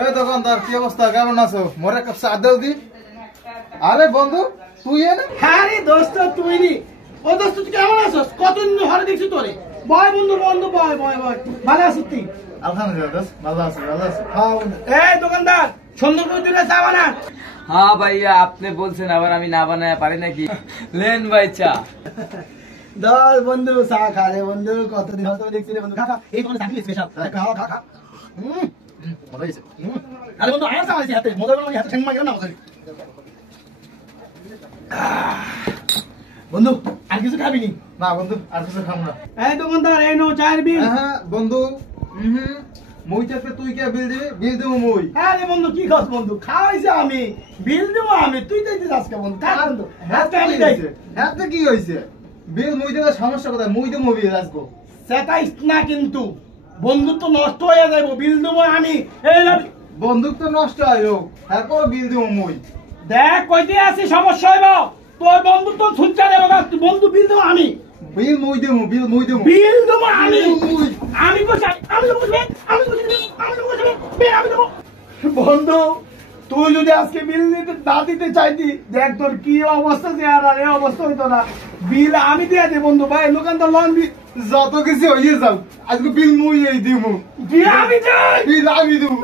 এই দোকানদার কি অবস্থা, কেমন আছো? মোরে কাপ চা দাও দি। আরে বন্ধু তুই এনে? হ্যাঁ রে দোস্ত তুই নি। ও দোস্ত তুই কেমন আছিস? কতদিন ধরে দেখছি তোরে। বয় বন্ধু বন্ধু বয় বয় বয়। ভালো আছিস তুই? আলহামদুলিল্লাহ দোস্ত, ভালো আছি ভালো আছি। হ্যাঁ বন্ধু। এই দোকানদার সুন্দর করে দিলে চা বানা। হ্যাঁ ভাইয়া, আপনি বলছেন আবার আমি না বানায় পারি নাকি? লেন ভাই চা। দল বন্ধু চা খা রে বন্ধু, কতদিন হতো দেখছি রে বন্ধু। খা খা, এই দোকানে চাকরি স্পেশাল। খা খা খা। ভালো হয়েছে। আরে বন্ধু আমার চা আছে হাতে, মজা করে হাতে ঠ্যাং মাইরা না মজা। বন্ধু আর কিছু খাবি নি? না বন্ধু আর কিছু খাবো না। এই দোকানদার এই নো চায়ের বিল। হ্যাঁ বন্ধু, মই চাপে তুই কে বিল দিবি? বিল দেবো মই। হ্যাঁ রে বন্ধু কি খাস বন্ধু? খাওয়াইছে আমি, বিল দেবো আমি, তুই দিতে যাস কে বন্ধু? খা বন্ধু, আজকে আমি যাই। হ্যাঁ কি হয়েছে? বিল মই দেওয়ার সমস্যা কোথায়? মই দেবো বিল আসবো। সেটাই না কিন্তু বন্ধুত্ব নষ্ট হয়ে যাইব, বিল দেবো আমি। এই লে, বন্দুক তো নষ্ট হয় হোক, তারপর বিল দেবো মই। দেখ কইতে আছি সমস্যা হইব। তোর বন্ধুত্ব ছুটছে রে বাবা, তুই বন্ধু বিল দেবো আমি। বিল মই দেবো, বিল মই দেবো। বিল দেবো আমি। মই। আমি কইছি আমি দেবো, আমি কইছি আমি দেবো, বিল আমি দেবো। বন্ধু তুই যদি আজকে বিল দিতে না দিতে চাইতি, দেখ তোর কি অবস্থা, যে আর এই অবস্থা হইতো না। বিল আমি দিয়ে দে বন্ধু, ভাই দোকান তো লন বিল। যত কিছু হয়ে যাও, আজকে বিল মই এই দিব। বিল আমি যাই। বিল আমি দেবো।